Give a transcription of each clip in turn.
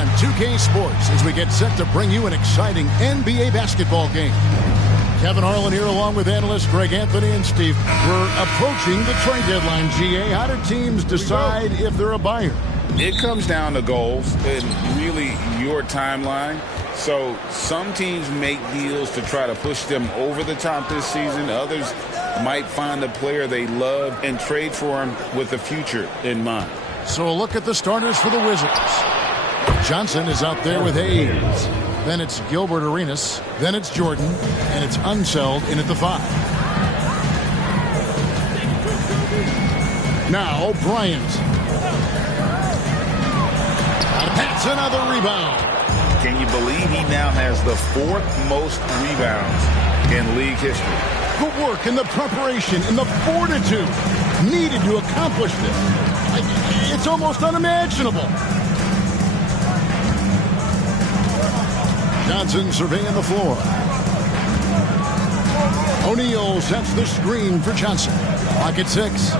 on 2K Sports as we get set to bring you an exciting NBA basketball game. Kevin Harlan here along with analysts Greg Anthony and Steve. We're approaching the trade deadline, GA. How do teams decide if they're a buyer? It comes down to goals and really your timeline. So some teams make deals to try to push them over the top this season. Others might find a player they love and trade for him with the future in mind. So a look at the starters for the Wizards. Johnson is out there with Hayes. Then it's Gilbert Arenas. Then it's Jordan. And it's Unseld in at the 5. Now Bryant. That's another rebound. Can you believe he now has the 4th most rebounds in league history? The work and the preparation and the fortitude needed to accomplish this. It's almost unimaginable. Johnson surveying the floor. O'Neal sets the screen for Johnson. Pocket 6.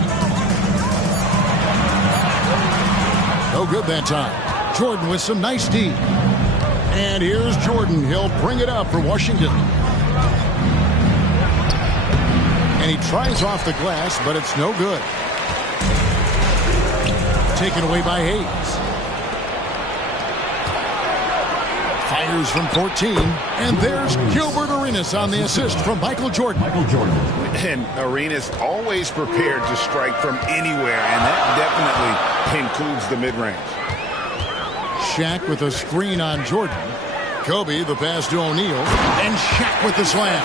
No good that time. Jordan with some nice D. And here's Jordan. He'll bring it up for Washington. And he tries off the glass, but it's no good. Taken away by Hayes. Fires from 14. And there's Gilbert Arenas on the assist from Michael Jordan. And Arenas always prepared to strike from anywhere, and that definitely includes the mid-range. Shaq with a screen on Jordan. Kobe, the pass to O'Neal. And Shaq with the slam.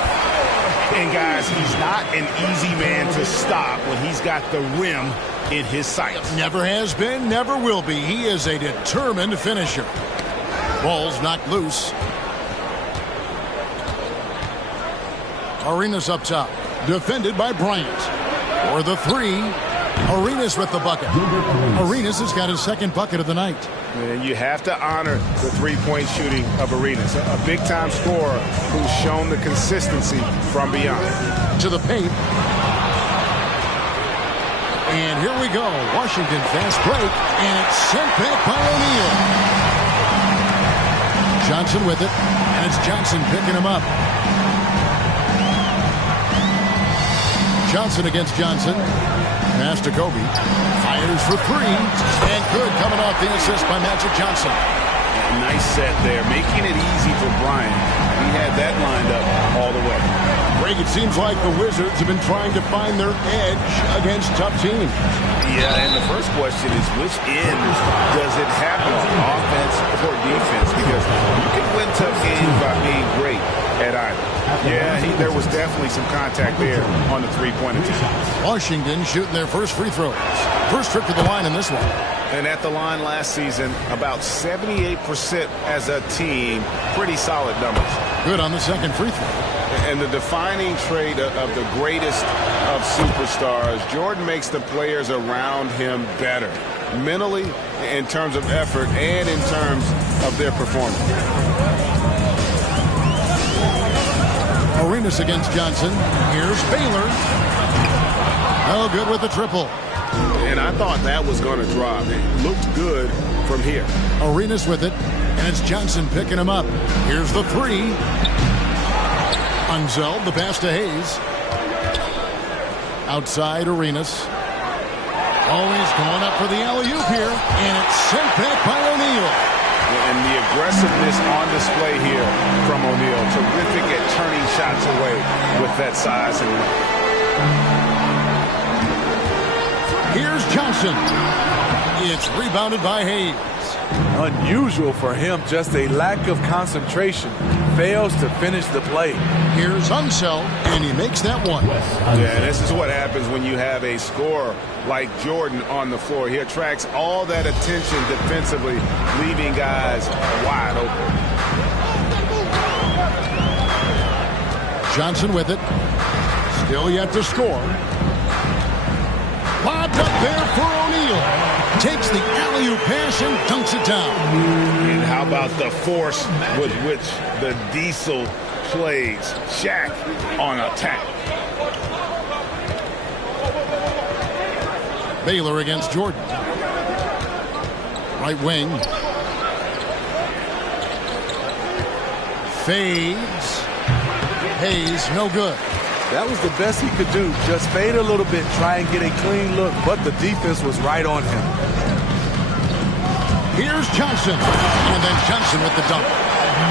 And guys, he's not an easy man to stop when he's got the rim in his sights. Never has been, never will be. He is a determined finisher. Ball's knocked loose. Arenas up top. Defended by Bryant. For the 3. Arenas with the bucket. Arenas has got his 2nd bucket of the night. And you have to honor the three-point shooting of Arenas, a big-time scorer who's shown the consistency from beyond. To the paint. And here we go. Washington fast break. And it's sent back by O'Neal. Johnson with it. And it's Johnson picking him up. Johnson against Johnson. Pass to Kobe. Fires for 3. And good coming off the assist by Magic Johnson. Nice set there, making it easy for Bryant. He had that lined up all the way. Greg, it seems like the Wizards have been trying to find their edge against tough teams. Yeah, and the first question is, which end does it happen on, offense or defense? Because you can win tough games by being great at either. Yeah, there was definitely some contact there on the three-point attempt. Washington shooting their first free throws. First trip to the line in this one. And at the line last season, about 78% as a team. Pretty solid numbers. Good on the 2nd free throw. And the defining trait of the greatest of superstars, Jordan makes the players around him better. Mentally, in terms of effort, and in terms of their performance. Arenas against Johnson. Here's Baylor. No good with the triple. And I thought that was going to drop. It looked good from here. Arenas with it. And it's Johnson picking him up. Here's the 3. Unseld, the pass to Hayes. Outside Arenas. Always going up for the alley-oop here. And it's sent back by O'Neal. And the aggressiveness on display here from O'Neal. Terrific at turning shots away with that size and length. Here's Johnson. It's rebounded by Hayes. Unusual for him, just a lack of concentration. Fails to finish the play. Here's Unseld, and he makes that one. Yeah, this is what happens when you have a scorer like Jordan on the floor. He attracts all that attention defensively, leaving guys wide open. Johnson with it. Still yet to score. Lobbed up there for O'Neal. Takes the alley-oop pass and dunks it down. And how about the force with which the Diesel plays Shaq on attack? Baylor against Jordan. Right wing. Fades. Hayes, no good. That was the best he could do. Just fade a little bit, try and get a clean look, but the defense was right on him. Here's Johnson. And then Johnson with the dunk.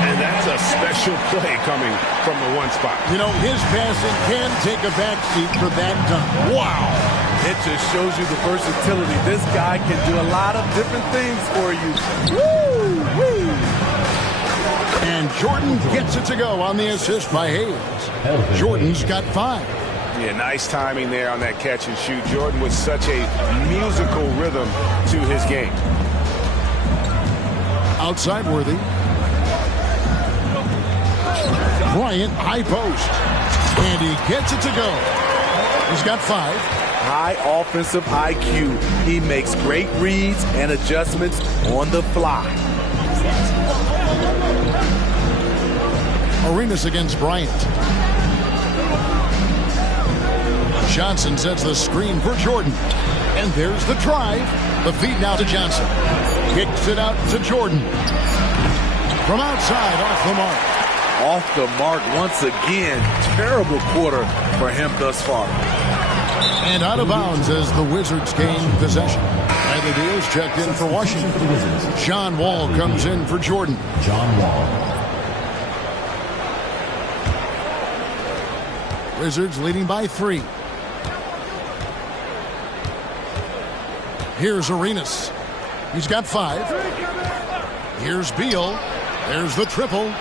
And that's a special play coming from the one spot. You know, his passing can take a backseat for that dunk. Wow. It just shows you the versatility. This guy can do a lot of different things for you. Woo! Woo! And Jordan gets it to go on the assist by Hayes. Jordan's got 5. Yeah, nice timing there on that catch and shoot. Jordan with such a musical rhythm to his game. Outside Worthy. Bryant, high post. And he gets it to go. He's got 5. High offensive IQ. He makes great reads and adjustments on the fly. Arenas against Bryant. Johnson sets the screen for Jordan. And there's the drive. The feed now to Johnson. Kicks it out to Jordan. From outside, off the mark. Off the mark once again. Terrible quarter for him thus far. And out of bounds as the Wizards gain possession. And the deal's checked in for Washington. John Wall comes in for Jordan. John Wall. Wizards leading by 3. Here's Arenas. He's got 5. Here's Beal. There's the triple.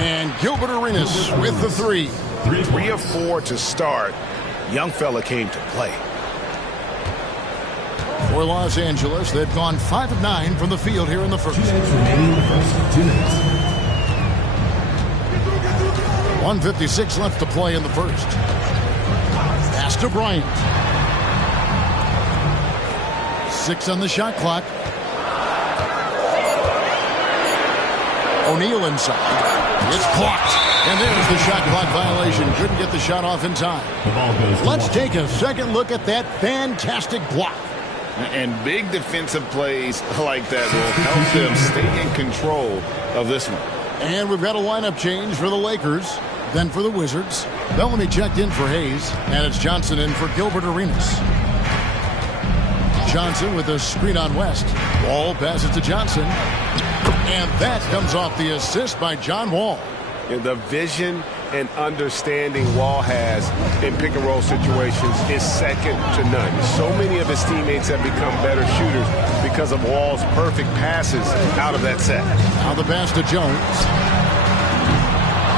And Gilbert Arenas with the 3. 3 of 4 to start. Young fella came to play. For Los Angeles, they've gone 5 of 9 from the field here in the first. 2 minutes remaining in the first. 2 minutes. 1:56 left to play in the first. Pass to Bryant. 6 on the shot clock. O'Neal inside. It's blocked. And there's the shot clock violation. Couldn't get the shot off in time. The ball goes to Let's Washington. take a second look at that fantastic block. And big defensive plays like that will help them stay in control of this one. And we've got a lineup change for the Lakers, then for the Wizards. Bellamy checked in for Hayes, and it's Johnson in for Gilbert Arenas. Johnson with a screen on West. Wall passes to Johnson. And that comes off the assist by John Wall. And the vision and understanding Wall has in pick-and-roll situations is second to none. So many of his teammates have become better shooters because of Wall's perfect passes out of that set. Now the pass to Jones.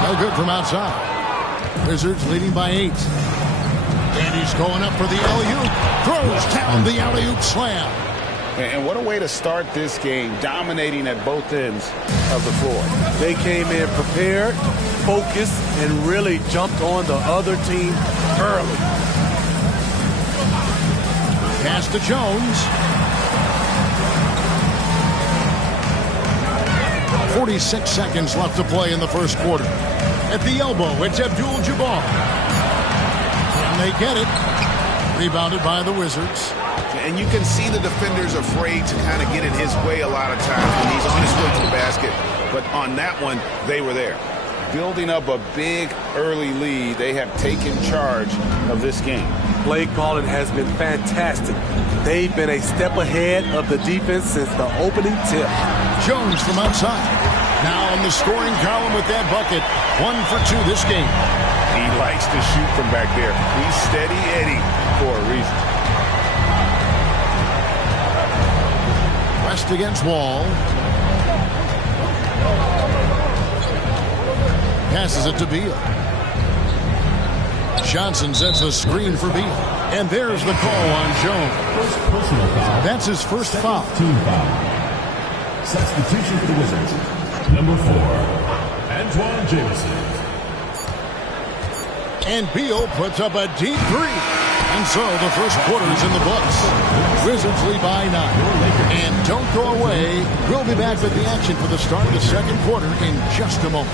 No good from outside. Wizards leading by 8. And he's going up for the alley-oop. Throws down the alley-oop slam. And what a way to start this game, dominating at both ends of the floor. They came in prepared, focused, and really jumped on the other team early. Pass to Jones. 46 seconds left to play in the first quarter. At the elbow, it's Abdul-Jabbar. And they get it. Rebounded by the Wizards. And you can see the defenders afraid to kind of get in his way a lot of times when he's on his way to the basket. But on that one, they were there. Building up a big early lead, they have taken charge of this game. Play calling has been fantastic. They've been a step ahead of the defense since the opening tip. Jones from outside. Now in the scoring column with that bucket. 1 for 2 this game. He likes to shoot from back there. He's steady Eddie for a reason. West against Wall. Passes it to Beal. Johnson sets a screen for Beal. And there's the call on Jones. Personal foul. That's his first foul. Team foul. Substitution for the Wizards. Number 4, Antoine Jameson. And Beal puts up a deep 3. And so the first quarter is in the books. Wizards lead by 9. And don't go away. We'll be back with the action for the start of the second quarter in just a moment.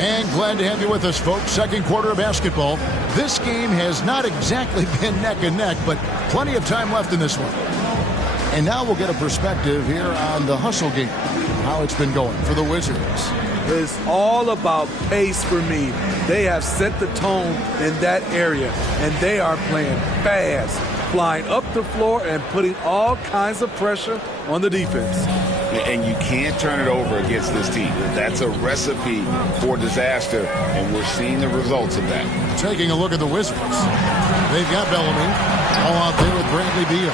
And glad to have you with us, folks. Second quarter of basketball. This game has not exactly been neck and neck, but plenty of time left in this one. And now we'll get a perspective here on the hustle game, how it's been going for the Wizards. It's all about pace for me. They have set the tone in that area, and they are playing fast, flying up the floor and putting all kinds of pressure on the defense. And you can't turn it over against this team. That's a recipe for disaster, and we're seeing the results of that. Taking a look at the Wizards. They've got Bellamy all out there with Bradley Beal.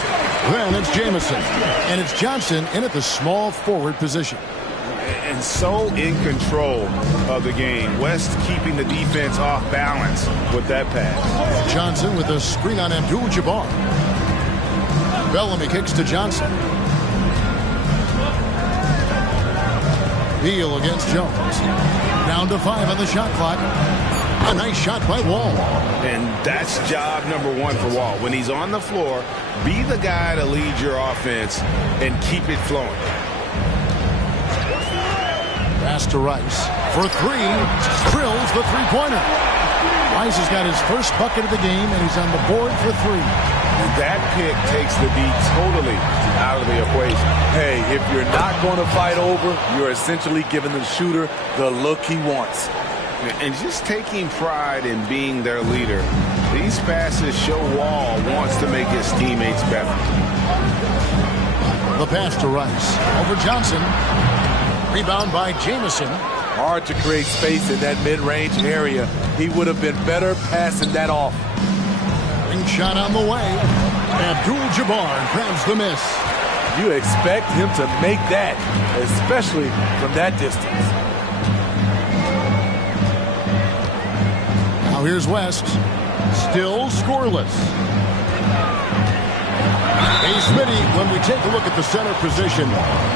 Then it's Jamison, and it's Johnson in at the small forward position. And so in control of the game. West keeping the defense off balance with that pass. Johnson with a screen on Abdul-Jabbar. Bellamy kicks to Johnson. Beal against Jones. Down to 5 on the shot clock. A nice shot by Wall. And that's job number one for Wall. When he's on the floor, be the guy to lead your offense and keep it flowing. Pass to Rice for 3. Drills the three-pointer. Rice has got his first bucket of the game, and he's on the board for 3. And that pick takes the D totally out of the equation. Hey, if you're not going to fight over, you're essentially giving the shooter the look he wants. And just taking pride in being their leader, these passes show Wall wants to make his teammates better. The pass to Rice over Johnson. Rebound by Jamison. Hard to create space in that mid-range area. He would have been better passing that off. Ring shot on the way. Abdul-Jabbar grabs the miss. You expect him to make that, especially from that distance. Now here's West. Still scoreless. Hey, Smitty, when we take a look at the center position,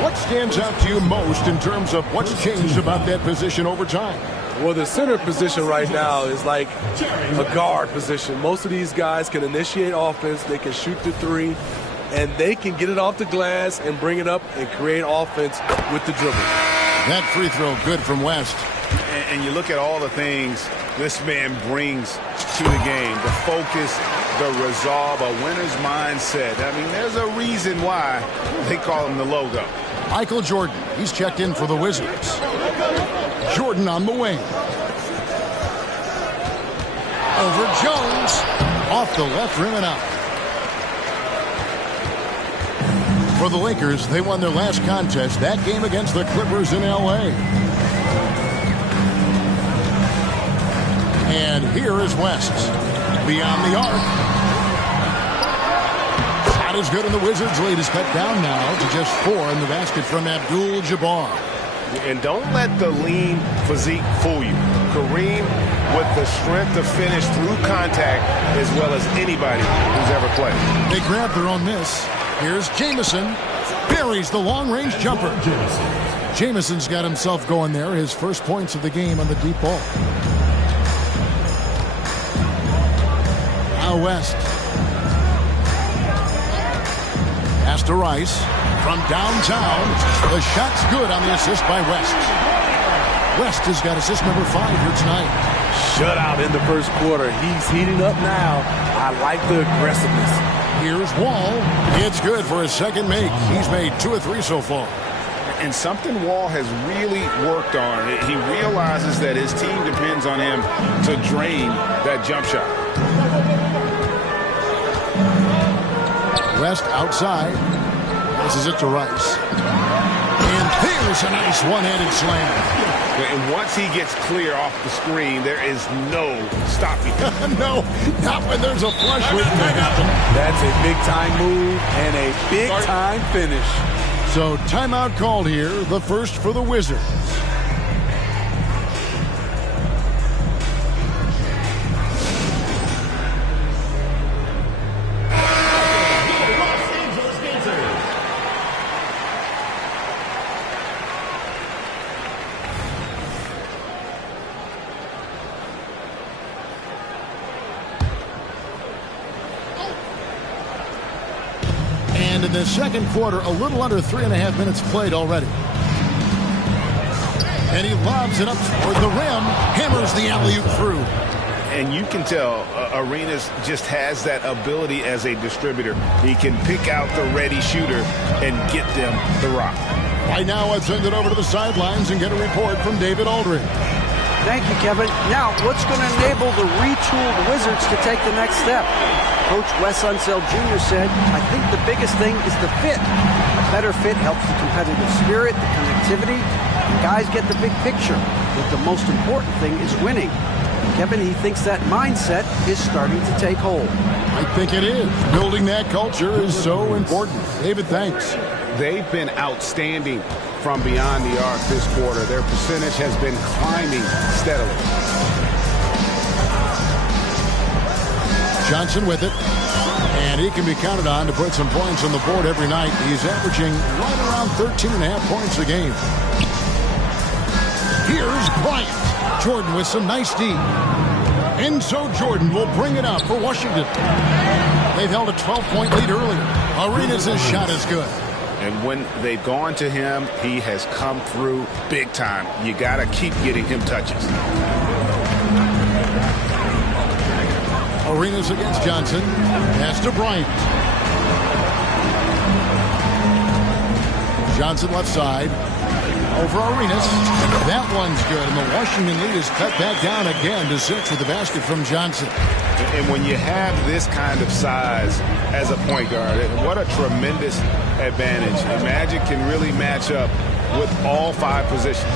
what stands out to you most in terms of what's changed about that position over time? Well, the center position right now is like a guard position. Most of these guys can initiate offense, they can shoot the 3, and they can get it off the glass and bring it up and create offense with the dribble. That free throw good from West. And you look at all the things this man brings to the game. The focus, the resolve, a winner's mindset. I mean, there's a reason why they call him the logo. Michael Jordan, he's checked in for the Wizards. Jordan on the wing. Over Jones. Off the left rim and out. For the Lakers, they won their last contest, that game against the Clippers in L.A. And here is West. Beyond the arc. Shot is good, and the Wizards' lead is cut down now to just 4 in the basket from Abdul-Jabbar. And don't let the lean physique fool you. Kareem with the strength to finish through contact as well as anybody who's ever played. They grab their own miss. Here's Jamison. Buries the long-range jumper. Jamison's got himself going there. His first points of the game on the deep ball. Now West. Pass to Rice. From downtown. The shot's good on the assist by West. West has got assist number 5 here tonight. Shutout in the first quarter. He's heating up now. I like the aggressiveness. Here's Wall. It's good for his second make. He's made 2 of 3 so far. And something Wall has really worked on. He realizes that his team depends on him to drain that jump shot. West outside. Passes it to Rice. And there's a nice one-handed slam. And once he gets clear off the screen, there is no stopping him. No, not when there's a flush waiting to happen. That's a big-time move and a big-time finish. So timeout called here, the first for the Wizards. And in the second quarter, a little under 3.5 minutes played already. And he lobs it up toward the rim. Hammers the alley-oop through. And you can tell Arenas just has that ability as a distributor. He can pick out the ready shooter and get them the rock. Right now, I'd send it over to the sidelines and get a report from David Aldridge. Thank you, Kevin. Now, what's going to enable the retooled Wizards to take the next step? Coach Wes Unseld Jr. said, I think the biggest thing is the fit. A better fit helps the competitive spirit, the connectivity. The guys get the big picture. But the most important thing is winning. Kevin, he thinks that mindset is starting to take hold. I think it is. Building that culture is so important. David, thanks. They've been outstanding from beyond the arc this quarter. Their percentage has been climbing steadily. Johnson with it. And he can be counted on to put some points on the board every night. He's averaging right around 13.5 points a game. Here's Bryant. Jordan with some nice D. And so Jordan will bring it up for Washington. They've held a 12-point lead earlier. Arenas' shot is good. And when they've gone to him, he has come through big time. You got to keep getting him touches. Arenas against Johnson. Pass to Bryant. Johnson left side. Over Arenas. That one's good. And the Washington lead is cut back down again to 6 with the basket from Johnson. And when you have this kind of size as a point guard, what a tremendous advantage. And Magic can really match up with all 5 positions.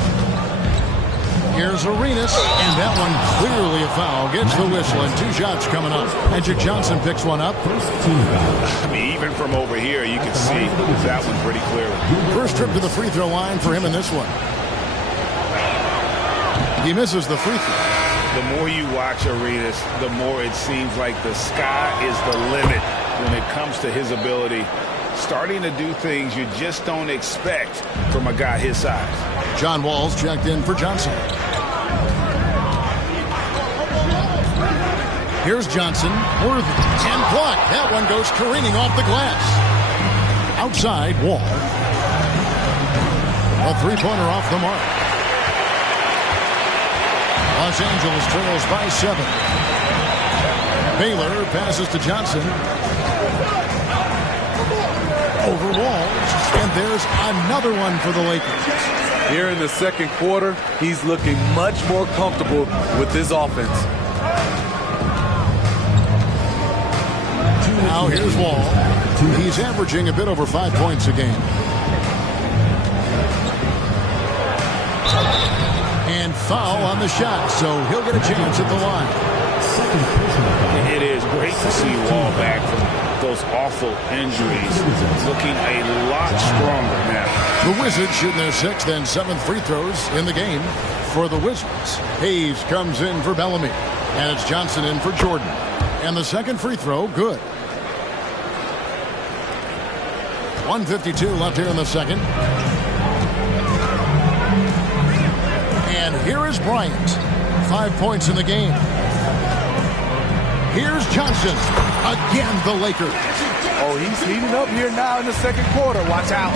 Here's Arenas, and that one clearly a foul. Gets the whistle, and 2 shots coming up. Magic Johnson picks one up. I mean, even from over here, you can see that one pretty clearly. First trip to the free throw line for him in this one. He misses the free throw. The more you watch Arenas, the more it seems like the sky is the limit when it comes to his ability. Starting to do things you just don't expect from a guy his size. John Wall's checked in for Johnson. Here's Johnson. Worthy. And blocked. That one goes careening off the glass. Outside, Wall. A three-pointer off the mark. Los Angeles trails by 7. Baylor passes to Johnson. Over Walls. And there's another one for the Lakers. Here in the second quarter, he's looking much more comfortable with his offense. Now here's Wall. He's averaging a bit over 5 points a game. And foul on the shot, so he'll get a chance at the line. It is great to see Wall back from those awful injuries, looking a lot stronger now. The Wizards shooting their 6th and 7th free throws in the game for the Wizards. Hayes comes in for Bellamy, and it's Johnson in for Jordan. And the second free throw, good. 1:52 left here in the second. And here is Bryant. 5 points in the game. Here's Johnson. Again, the Lakers. Oh, he's heating up here now in the second quarter. Watch out.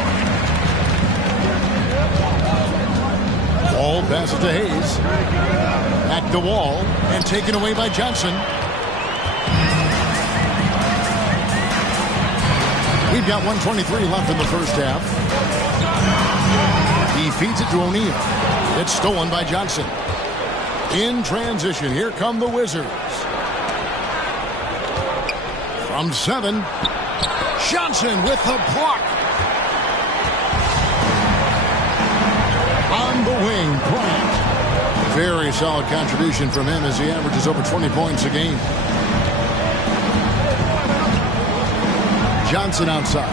Wall passes to Hayes. Back to Wall. And taken away by Johnson. We've got 1:23 left in the first half. He feeds it to O'Neal. It's stolen by Johnson. In transition, here come the Wizards. From 7, Johnson with the block. On the wing, Bryant. Very solid contribution from him as he averages over 20 points a game. Johnson outside.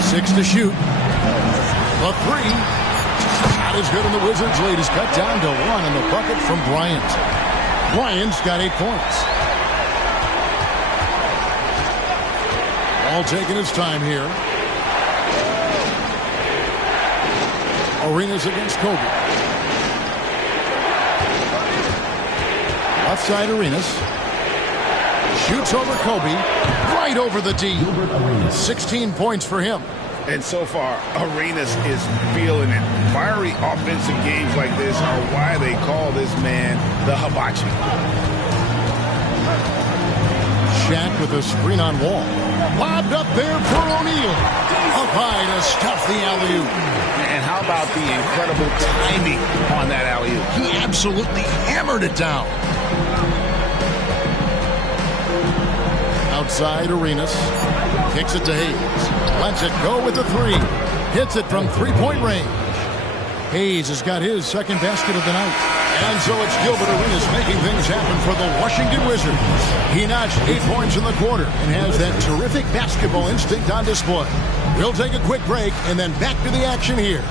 6 to shoot. The 3. Not as good, and the Wizards lead is cut down to 1 in the bucket from Bryant. Bryant's got 8 points. All taking his time here. Arenas against Kobe. Left side Arenas. Shoots over Kobe. Right over the D. 16 points for him. And so far, Arenas is feeling it. Fiery offensive games like this are why they call this man the hibachi. Shaq with a screen on Wall. Lobbed up there for O'Neal. Up high to stuff the alley-oop. And how about the incredible timing on that alley-oop? He absolutely hammered it down. Outside, Arenas. Kicks it to Hayes. Lets it go with the three. Hits it from three-point range. Hayes has got his second basket of the night. And so it's Gilbert Arenas making things happen for the Washington Wizards. He notched 8 points in the quarter and has that terrific basketball instinct on display. We'll take a quick break and then back to the action here.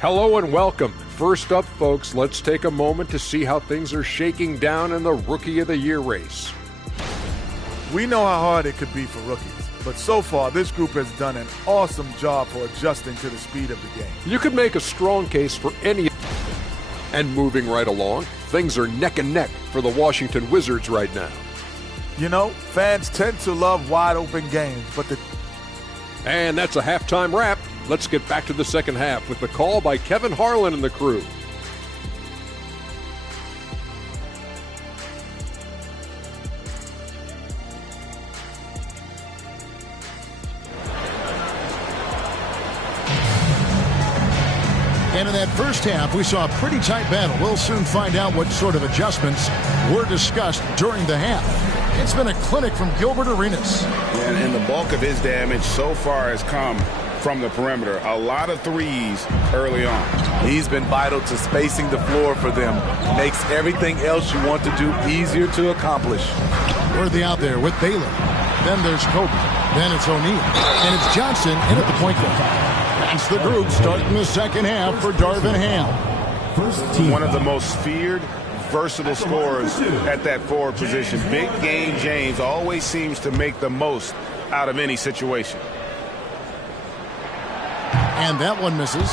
Hello and welcome. First up, folks, let's take a moment to see how things are shaking down in the Rookie of the Year race. We know how hard it could be for rookies, but so far this group has done an awesome job for adjusting to the speed of the game. You could make a strong case for any. And moving right along, things are neck and neck for the Washington Wizards right now. You know, fans tend to love wide-open games, but And that's a halftime wrap. Let's get back to the second half with the call by Kevin Harlan and the crew. And in that first half, we saw a pretty tight battle. We'll soon find out what sort of adjustments were discussed during the half. It's been a clinic from Gilbert Arenas. And the bulk of his damage so far has come from the perimeter. A lot of threes early on. He's been vital to spacing the floor for them. Makes everything else you want to do easier to accomplish. Worthy out there with Baylor. Then there's Kobe. Then it's O'Neal. And it's Johnson in at the point guard. That's the group starting the second half for Darvin Ham. One of the most feared, versatile scorers at that forward position. Big game James always seems to make the most out of any situation. And that one misses.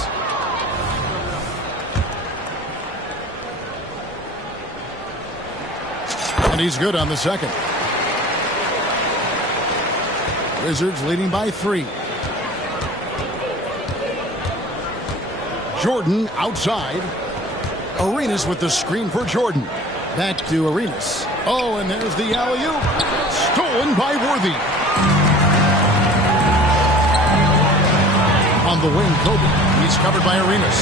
And he's good on the second. Wizards leading by 3. Jordan outside. Arenas with the screen for Jordan. Back to Arenas. Oh, and there's the alley-oop. Stolen by Worthy. On the wing, Kobe. He's covered by Arenas.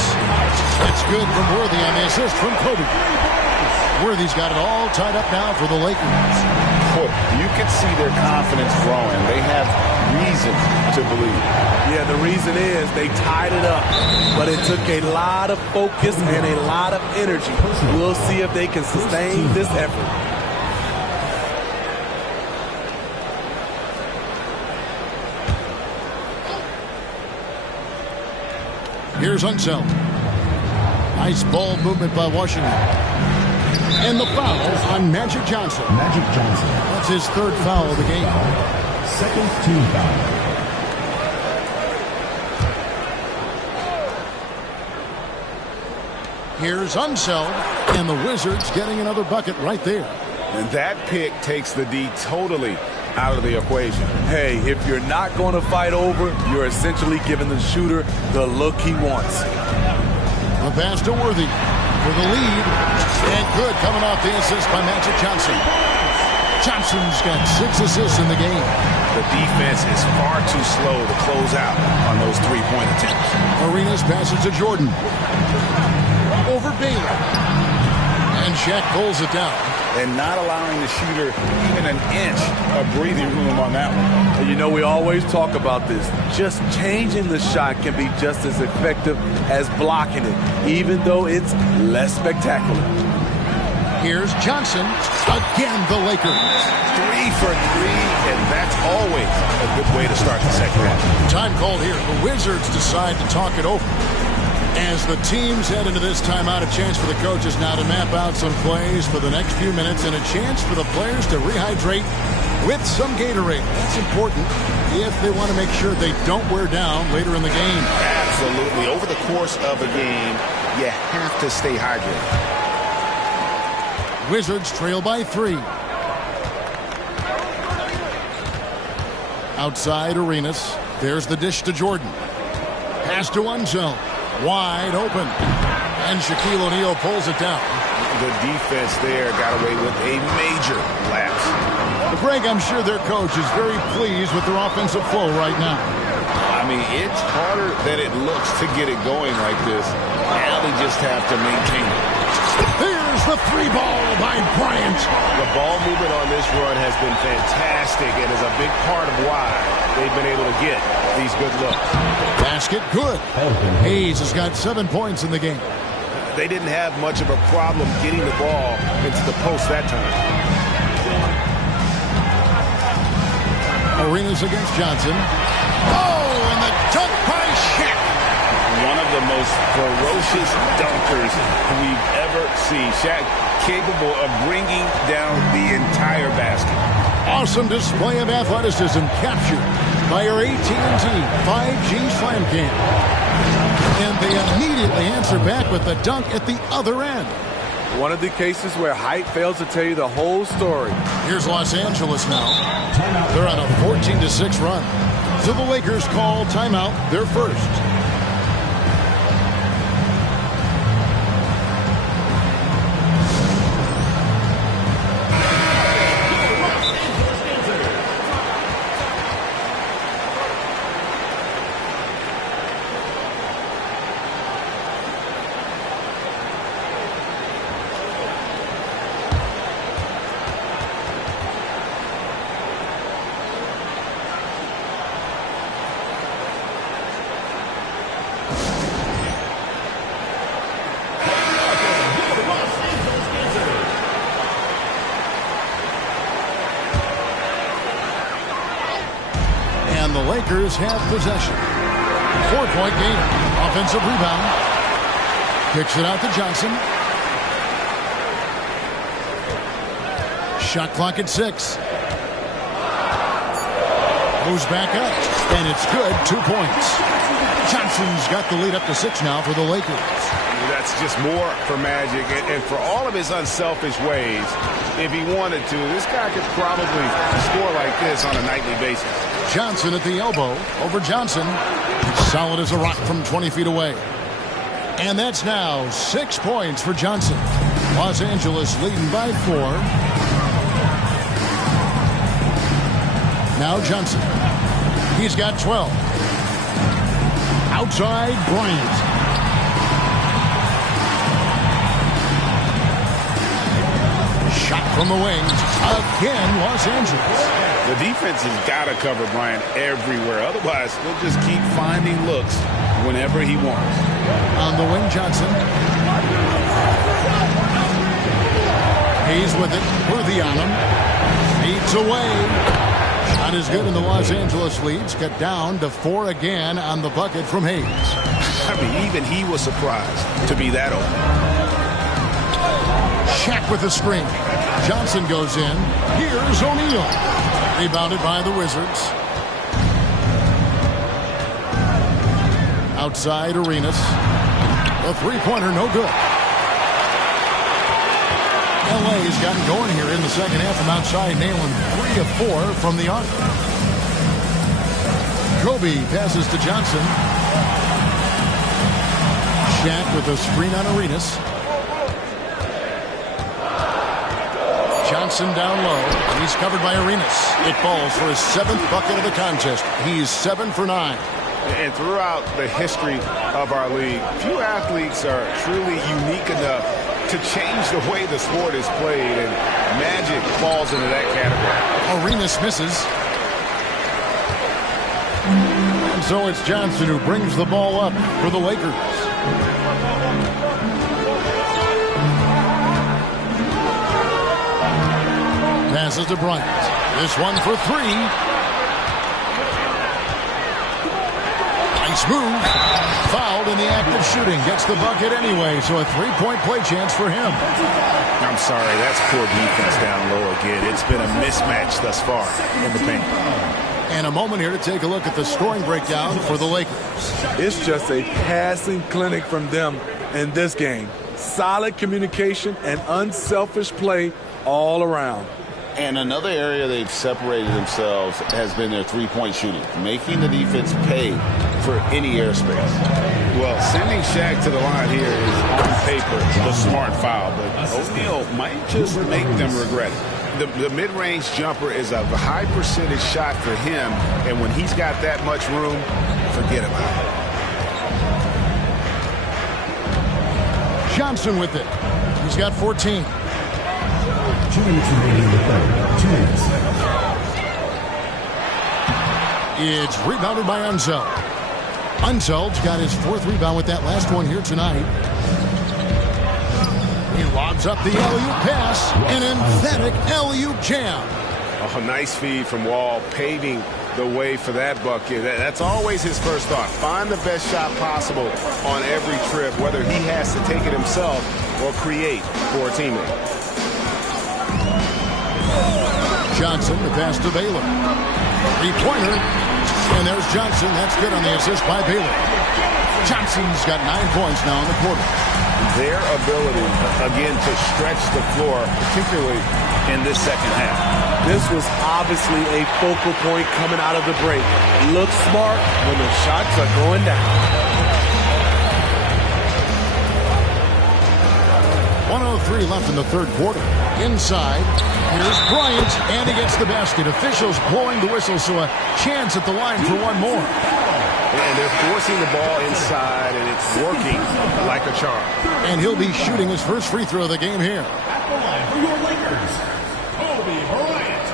It's good from Worthy on the assist from Kobe. Worthy's got it all tied up now for the Lakers. Boy, you can see their confidence growing. They have reason to believe. Yeah, the reason is they tied it up, but it took a lot of focus and a lot of energy. We'll see if they can sustain this effort. Here's Unseld. Nice ball movement by Washington. And the foul on Magic Johnson. Magic Johnson. That's his third foul of the game. Second team foul. Here's Unseld. And the Wizards getting another bucket right there. And that pick takes the D totally out of the equation. Hey, if you're not going to fight over, you're essentially giving the shooter the look he wants. The pass to Worthy for the lead. And good coming off the assist by Magic Johnson. Johnson's got 6 assists in the game. The defense is far too slow to close out on those three-point attempts. Arenas passes to Jordan. Over Baylor. And Shaq pulls it down. And not allowing the shooter even an inch of breathing room on that one. And you know, we always talk about this. Just changing the shot can be just as effective as blocking it, even though it's less spectacular. Here's Johnson. Again, the Lakers. 3 for 3, and that's always a good way to start the second half. Time called here. The Wizards decide to talk it over. As the teams head into this timeout, a chance for the coaches now to map out some plays for the next few minutes and a chance for the players to rehydrate with some Gatorade. That's important if they want to make sure they don't wear down later in the game. Absolutely. Over the course of a game, you have to stay hydrated. Wizards trail by 3. Outside Arenas. There's the dish to Jordan. Pass to Unzel. Wide open. And Shaquille O'Neal pulls it down. The defense there got away with a major lapse. Greg, I'm sure their coach is very pleased with their offensive flow right now. I mean, it's harder than it looks to get it going like this. Now they just have to maintain it. Here's the 3-ball by Bryant. The ball movement on this run has been fantastic and is a big part of why they've been able to get these good looks. Basket good. Hayes has got 7 points in the game. They didn't have much of a problem getting the ball into the post that time. Arenas against Johnson. Oh, and the dunk by Shaq. One of the most ferocious dunkers we've ever seen. Shaq capable of bringing down the entire basket. Awesome display of athleticism captured by our AT&T 5G Slam Cam. And they immediately answer back with the dunk at the other end. One of the cases where height fails to tell you the whole story. Here's Los Angeles now. They're on a 14-6 run. So the Lakers call timeout, their first. The Lakers have possession. 4-point game. Offensive rebound. Kicks it out to Johnson. Shot clock at 6. Goes back up. And it's good. 2 points. Johnson's got the lead up to 6 now for the Lakers. That's just more for Magic. And for all of his unselfish ways, if he wanted to, this guy could probably score like this on a nightly basis. Johnson at the elbow over Johnson. Solid as a rock from 20 feet away. And that's now 6 points for Johnson. Los Angeles leading by 4. Now Johnson. He's got 12. Outside Bryant. Shot from the wing. Again, Los Angeles. The defense has got to cover Bryant everywhere. Otherwise, they'll just keep finding looks whenever he wants. On the wing, Johnson. He's with it. Worthy on him. Feeds away. Shot is good, and the Los Angeles leads cut down to 4 again on the bucket from Hayes. I mean, even he was surprised to be that open. Shaq with the screen. Johnson goes in. Here's O'Neal. Rebounded by the Wizards. Outside Arenas. A 3-pointer, no good. LA's gotten going here in the second half from outside, nailing 3 of 4 from the arc. Kobe passes to Johnson. Shaq with a screen on Arenas. Johnson down low. He's covered by Arenas. It falls for his 7th bucket of the contest. He's 7 for 9. And throughout the history of our league, few athletes are truly unique enough to change the way the sport is played, and Magic falls into that category. Arenas misses. And so it's Johnson who brings the ball up for the Lakers. Passes to Bryant. This one for 3. Nice move. Fouled in the act of shooting. Gets the bucket anyway, so a 3-point play chance for him. I'm sorry, that's poor defense down low again. It's been a mismatch thus far in the paint. And a moment here to take a look at the scoring breakdown for the Lakers. It's just a passing clinic from them in this game. Solid communication and unselfish play all around. And another area they've separated themselves has been their three-point shooting, making the defense pay for any airspace. Well, sending Shaq to the line here is on paper the smart foul, but O'Neal might just make them regret it. The mid-range jumper is a high percentage shot for him, and when he's got that much room, forget about it. Johnson with it. He's got 14. 2 minutes remaining in the third. 2 minutes. It's rebounded by Unseld. Unseld's got his 4th rebound with that last one here tonight. He lobs up the alley-oop pass. An emphatic alley-oop jam. Oh, nice feed from Wall, paving the way for that bucket. That's always his first thought. Find the best shot possible on every trip, whether he has to take it himself or create for a teammate. Johnson, the pass to Baylor. Three-pointer. And there's Johnson. That's good on the assist by Baylor. Johnson's got 9 points now in the quarter. Their ability, again, to stretch the floor, particularly in this second half. This was obviously a focal point coming out of the break. Look smart when the shots are going down. 1:03 left in the third quarter. Inside, here's Bryant, and he gets the basket. Officials blowing the whistle, so a chance at the line for one more. And they're forcing the ball inside, and it's working like a charm. And he'll be shooting his first free throw of the game here. At the line for your Lakers, Kobe Bryant.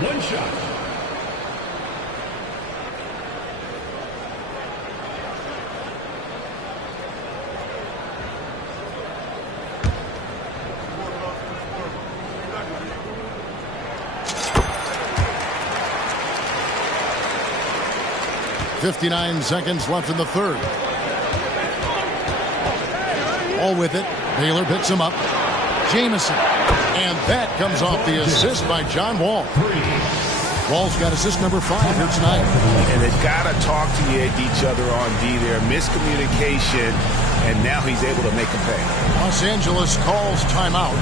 1 shot. .59 seconds left in the third. All with it. Baylor picks him up. Jamison. And that comes off the assist by John Wall. Wall's got assist number 5 here tonight. And they've got to talk to each other on D there. Miscommunication, and now he's able to make a pay. Los Angeles calls timeout.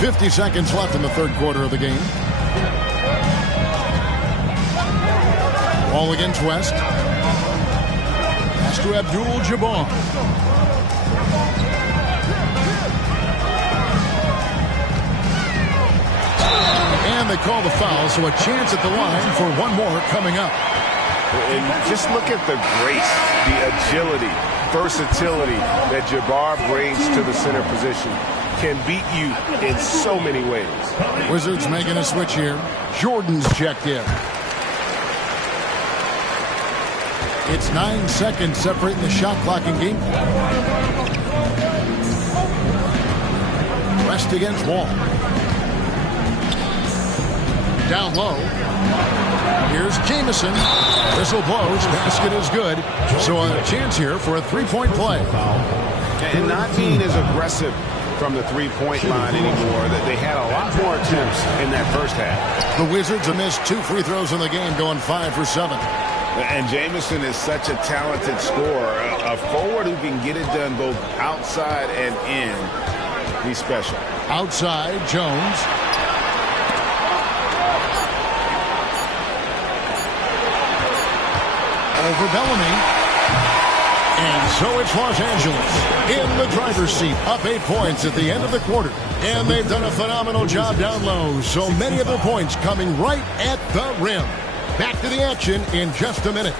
.50 seconds left in the third quarter of the game. Ball against West. Pass to Abdul-Jabbar. And they call the foul, so a chance at the line for one more coming up. And just look at the grace, the agility, versatility that Jabbar brings to the center position. Can beat you in so many ways. Wizards making a switch here. Jordan's checked in. It's 9 seconds separating the shot clock and game. West against Wall. Down low. Here's Jamison. Whistle blows. Basket is good. So a chance here for a three-point play. And not being as aggressive from the three-point line anymore. They had a lot more attempts in that first half. The Wizards have missed 2 free throws in the game, going 5 for 7. And Jamison is such a talented scorer, a forward who can get it done both outside and in. He's special. Outside, Jones. Over Bellamy. And so it's Los Angeles in the driver's seat, up 8 points at the end of the quarter. And they've done a phenomenal job down low. So many of their points coming right at the rim. Back to the action in just a minute.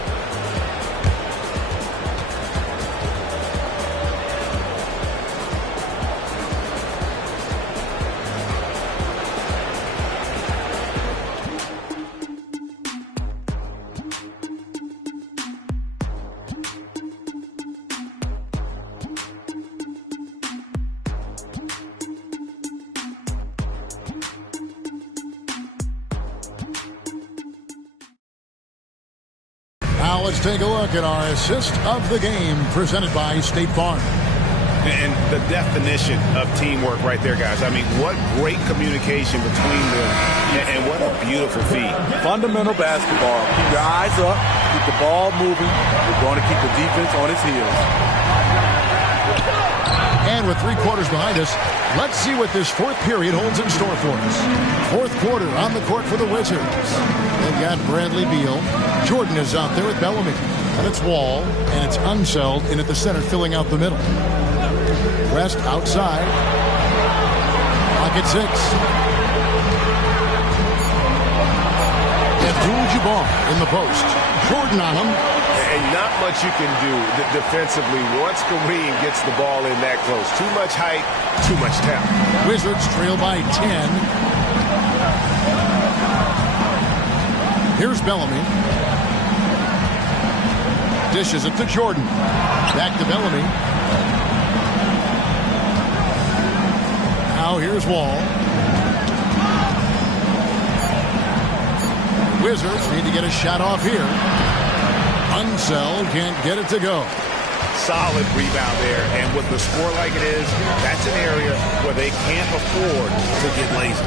Now let's take a look at our assist of the game presented by State Farm. And the definition of teamwork right there, guys. I mean, what great communication between them, and what a beautiful feat. Fundamental basketball. Keep your eyes up, keep the ball moving. We're going to keep the defense on its heels. And with 3 quarters behind us, let's see what this fourth period holds in store for us. Fourth quarter on the court for the Wizards. They've got Bradley Beal. Jordan is out there with Bellamy. And it's Wall, and it's Unseld in at the center, filling out the middle. West outside. Pocket 6. Abdul-Jabbar in the post. Jordan on him. And not much you can do defensively once Kareem gets the ball in that close. Too much height, too much talent. Wizards trail by 10. Here's Bellamy. Dishes it to Jordan. Back to Bellamy. Now here's Wall. Wizards need to get a shot off here. Unseld can't get it to go. Solid rebound there, and with the score like it is, that's an area where they can't afford to get lazy.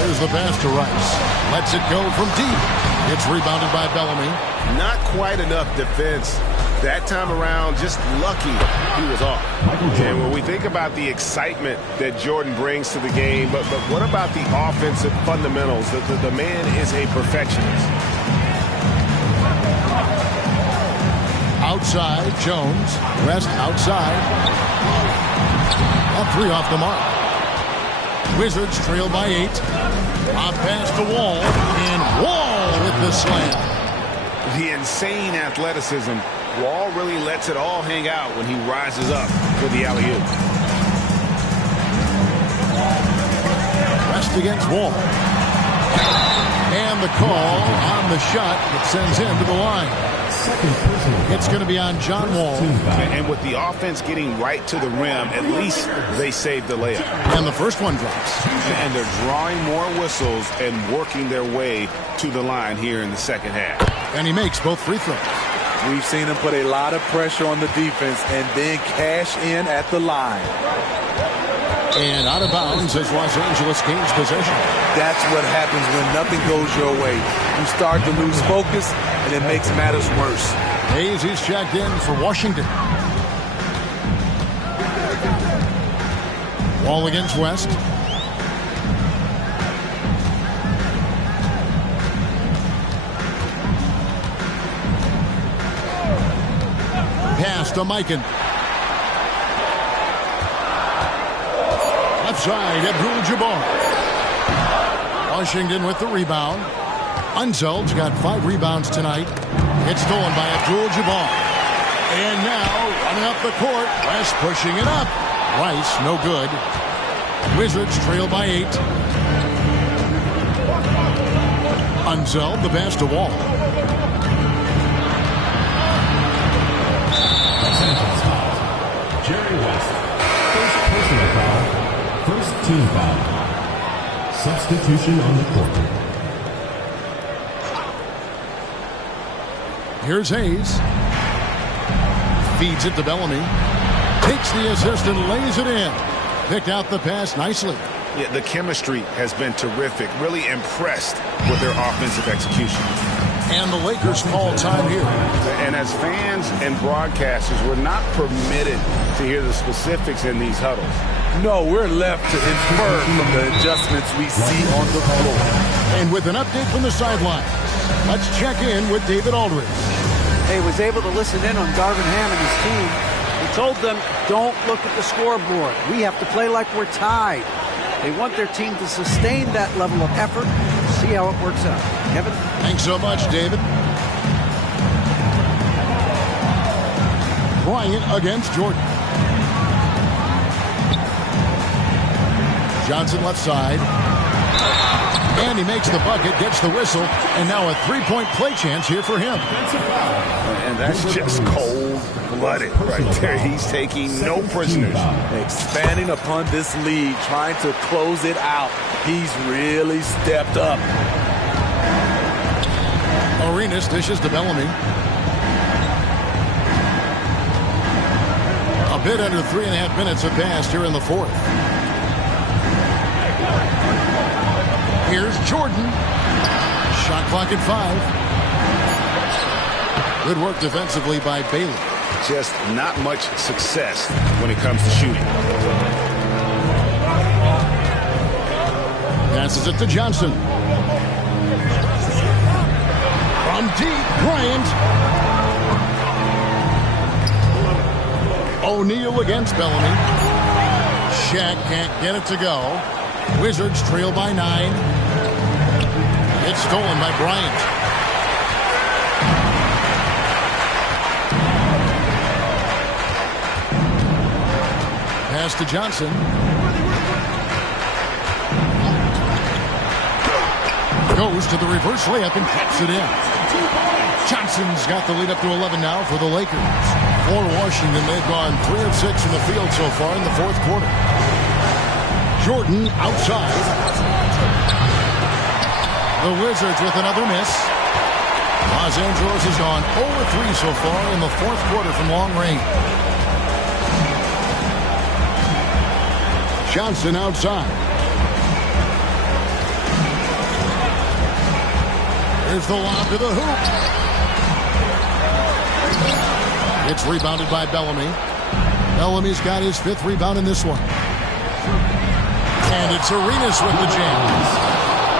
There's the pass to Rice. Lets it go from deep. It's rebounded by Bellamy. Not quite enough defense that time around. Just lucky he was off. And when we think about the excitement that Jordan brings to the game, but what about the offensive fundamentals? The man is a perfectionist. Outside, Jones. West outside. That 3 off the mark. Wizards trail by 8. Off pass to Wall. And Wall with the slam. The insane athleticism. Wall really lets it all hang out when he rises up for the alley-oop. West against Wall. And the call on the shot that sends him to the line. It's going to be on John Wall. And with the offense getting right to the rim, at least they saved the layup. And the first one drops. And they're drawing more whistles and working their way to the line here in the second half. And he makes both free throws. We've seen him put a lot of pressure on the defense and then cash in at the line. And out of bounds as Los Angeles gains possession. That's what happens when nothing goes your way. You start to lose focus, and it makes matters worse. Hayes is checked in for Washington. Wall against West. Pass to Mikan. Left side, Abdul-Jabbar. Washington with the rebound. Unseld's got 5 rebounds tonight. It's stolen by Abdul-Jabbar. And now, running up the court, West pushing it up. Rice, no good. Wizards trail by 8. Unseld, the pass to Wall. Jerry West. First personal foul. First team foul. Substitution on the court. Here's Hayes. Feeds it to Bellamy. Takes the assist and lays it in. Picked out the pass nicely. Yeah, the chemistry has been terrific. Really impressed with their offensive execution. And the Lakers call time here. And as fans and broadcasters, we're not permitted to hear the specifics in these huddles. No, we're left to infer from the adjustments we see on the floor. And with an update from the sideline, let's check in with David Aldridge. He was able to listen in on Darvin Ham and his team. He told them, don't look at the scoreboard. We have to play like we're tied. They want their team to sustain that level of effort. See how it works out. Kevin? Thanks so much, David. Bryant against Jordan. Johnson left side. And he makes the bucket, gets the whistle, and now a three-point play chance here for him. And that's just cold-blooded right there. He's taking no prisoners. Expanding upon this lead, trying to close it out. He's really stepped up. Arenas dishes to Bellamy. A bit under 3.5 minutes have passed here in the fourth. Here's Jordan. Shot clock at 5. Good work defensively by Bailey. Just not much success when it comes to shooting. Passes it to Johnson. From deep, Bryant. O'Neal against Bellamy. Shaq can't get it to go. Wizards trail by 9. It's stolen by Bryant. Pass to Johnson. Goes to the reverse layup and taps it in. Johnson's got the lead up to 11 now for the Lakers. For Washington, they've gone 3 of 6 in the field so far in the fourth quarter. Jordan outside. The Wizards with another miss. Los Angeles has gone 0-3 so far in the fourth quarter from long range. Johnson outside. Here's the lob to the hoop. It's rebounded by Bellamy. Bellamy's got his 5th rebound in this one. And it's Arenas with the jam.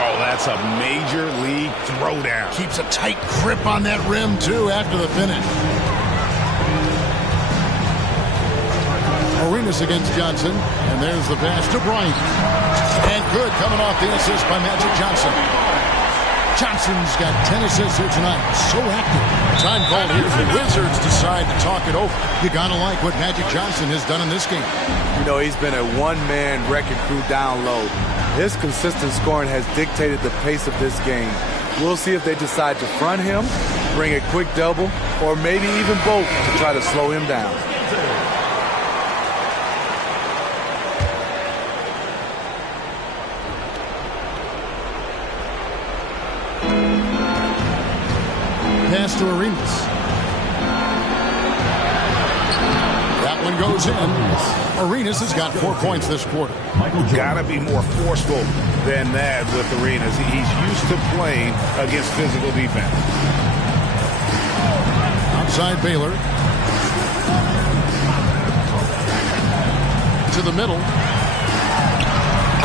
Oh, that's a major league throwdown. Keeps a tight grip on that rim, too, after the finish. Arenas against Johnson. And there's the pass to Bryant. And good coming off the assist by Magic Johnson. Johnson's got 10 assists here tonight. So active. Time called here. The Wizards decide to talk it over. You gotta like what Magic Johnson has done in this game. You know, he's been a one-man wrecking crew down low. His consistent scoring has dictated the pace of this game. We'll see if they decide to front him, bring a quick double, or maybe even both to try to slow him down. Pass to Arenas. That one goes in. Arenas has got 4 points this quarter. Gotta be more forceful than that with Arenas. He's used to playing against physical defense. Outside Baylor. To the middle.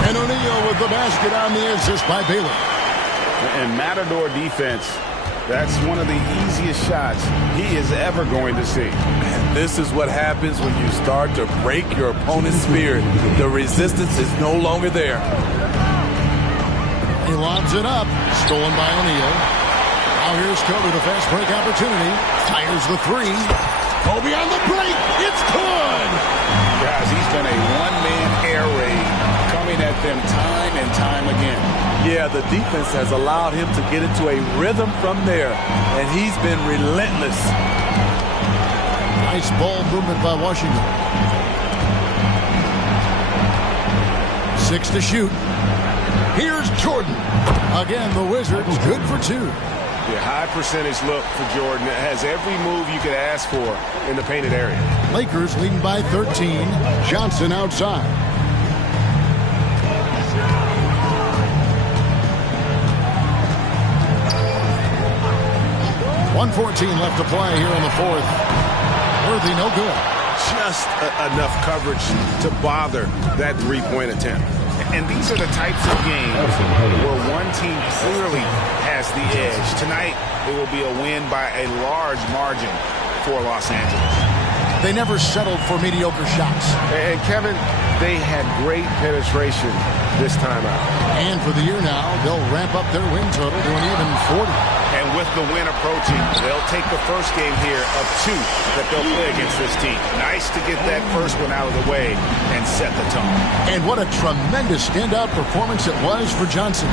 And O'Neal with the basket on the assist by Baylor. And Matador defense, that's one of the easiest shots he is ever going to see. And this is what happens when you start to break your opponent's spirit. The resistance is no longer there. He lobs it up. Stolen by O'Neal. Now here's Kobe, the fast break opportunity. Fires the 3. Kobe on the break. It's good. Guys, he's been a one-man air raid coming at them time and time again. Yeah, the defense has allowed him to get into a rhythm from there, and he's been relentless. Nice ball movement by Washington. 6 to shoot. Here's Jordan. Again, the Wizards good for 2. Yeah, high percentage look for Jordan. It has every move you could ask for in the painted area. Lakers leading by 13. Johnson outside. .114 left to play here in the fourth. Worthy, no good. Just enough coverage to bother that three-point attempt. And these are the types of games where one team clearly has the edge. Tonight, it will be a win by a large margin for Los Angeles. They never settled for mediocre shots. And Kevin, they had great penetration this time out. And for the year now, they'll ramp up their win total to an even 40. And with the win approaching, they'll take the first game here of 2 that they'll play against this team. Nice to get that first one out of the way and set the tone. And what a tremendous standout performance it was for Johnson.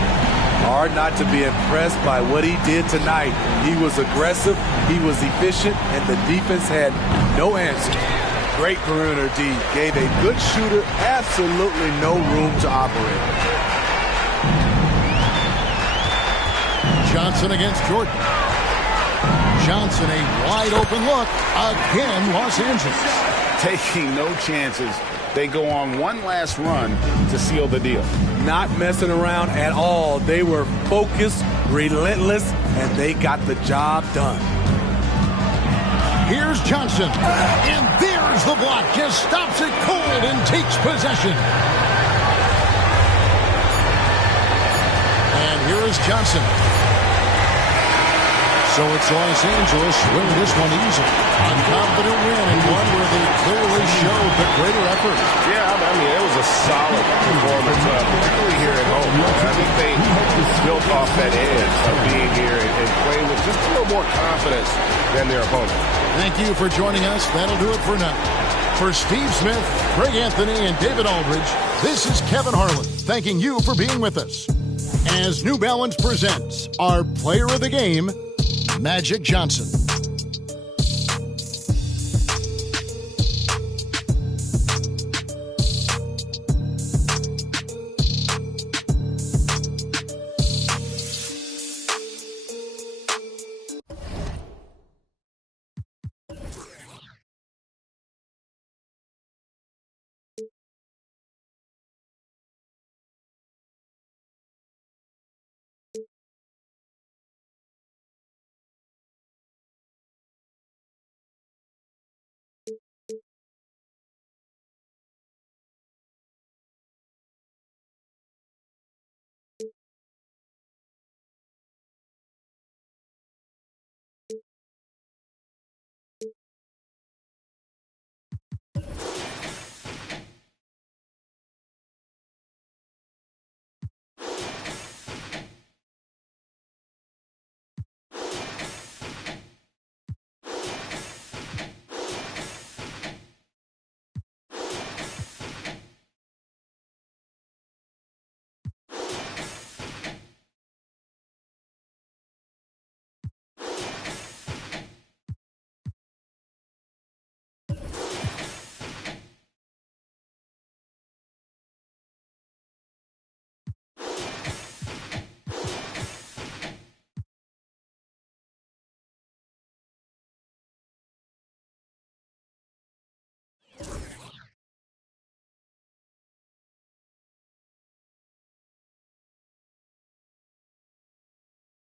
Hard not to be impressed by what he did tonight. He was aggressive, he was efficient, and the defense had no answer. Great perimeter D. Gave a good shooter absolutely no room to operate. Johnson against Jordan. Johnson, a wide open look. Again, Los Angeles. Taking no chances. They go on one last run to seal the deal. Not messing around at all. They were focused, relentless, and they got the job done. Here's Johnson. And there's the block. Just stops it cold and takes possession. And here is Johnson. So it's Los Angeles winning this one easily. A confident win and one where they clearly showed the greater effort. Yeah, I mean, it was a solid performance, particularly here at home. I think they built off that edge of being here and playing with just a little more confidence than their opponent. Thank you for joining us. That'll do it for now. For Steve Smith, Greg Anthony, and David Aldridge, this is Kevin Harlan thanking you for being with us. As New Balance presents our player of the game, Magic Johnson.